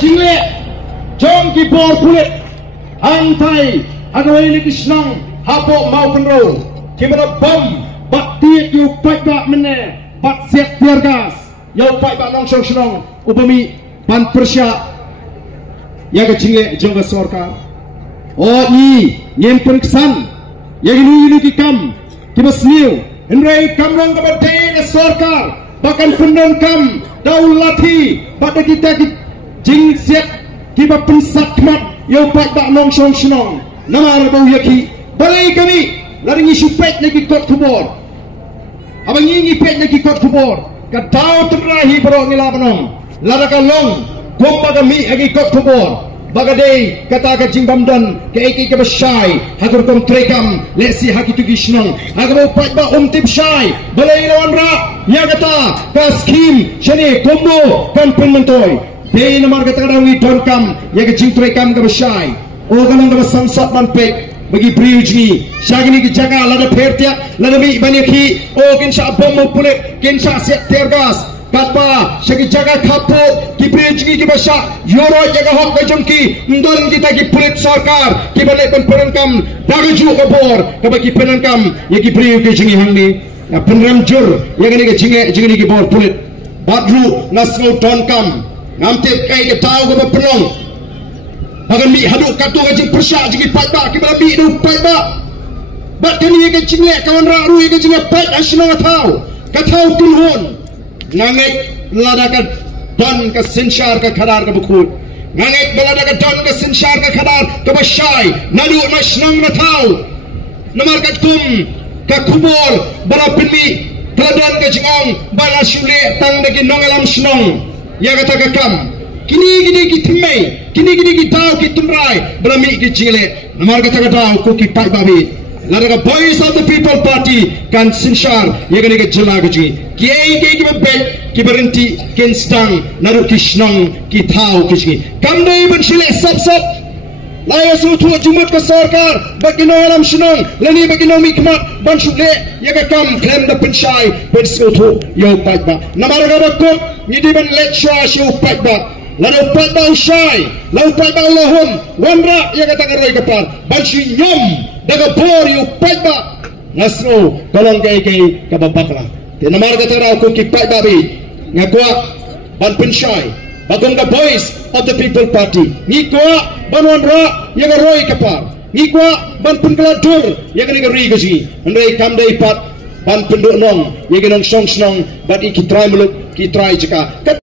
Jingle jom kibor kulit antai agawai ni kisnang hapo mau kenro kimana bom bat tiek yu pai ba mene bat siap tiargas yu pai ba nong shong upami ban persya ya ke jingle jom ke sorkar oh ni nyem periksan ya gini kikam kibas niu henry kamrong kabadai na sorkar bahkan fundon kam daulati pada kita jing siap kiba pensat mat yo pat ba nong shong shnong namar bau yaki balai kami lari ngi pet lagi kot kubor abang ngi pet lagi kot kubor ka tau terahi bro ngila banong lara ka long gomba kami agi kot kubor bagadei kata ka jing bamdan ke eki ke besai hagur kom trekam lesi haki tu gishnong agamo pat ba tip shai balai lawan ra ya kata ka skim shani kombo kan penmentoy Dei namar kata kadang we don't come ya ke jingtrai kam ke besai o kanang ke samsat manpek bagi bridge ni syagini ki jaga lada pertia lada mi banyaki o kin sha bom pulik kin sha set tergas katpa syagi jaga kapo ki bridge ni ki basa yoro jaga hok ke jongki ndon kita ki pulik sarkar ki balik penperangkam dagaju ke bor ke bagi penangkam ya ki bridge ki jingi hangni penram jur ya ke jingi ki bor pulik badru nasnau don kam ngamtip kai ke tau ke penong bagan mi haduk katu ke jing persyak jing pat ba ki babi du pat ba bat kani ke jingle kawan ra ru ke jingle pat asno tau ka tau tunhon nangek lada ka don ke sinshar ke khadar ke bukut nangek balada ka don ke sinshar ke khadar ke basai nalu masnong na tau namar ka kum ka kubor bala pinmi tladon ke jingong bala shule tang de ki nongalam snong ya kata kakam kini ki tau ki tumrai berami ki jingle namar kata tau ko ki pai babi lada ka voice of the people party kan sinshar ya gani ka jela ki ki be ki berhenti kin stang naru kishnong ki tau ki kam dei ben shile sab Laya suatu jumat ke sarkar bagi no alam senang lani bagi no mikmat ban shule ya ka kam klem da penshai ben suatu yo pat ba namar ga bakut ni di ben let shwa shu pat ba lanu pat ba usai lau pat ba lahum wanra ya ka tagaroi ka par ban shi nyom daga bor yo pat ba nasro tolong gay ka babakla te namar ga tara ko ki pat ba bi ngakwa ban penshai bagong the voice of the people party ni ko banwan ra ya ga roi kapar ni ko ban pengladur ya ga ri ga ji andai kam dai pat ban penduk nong ya ga nong song snong bat ki try muluk ki try jaka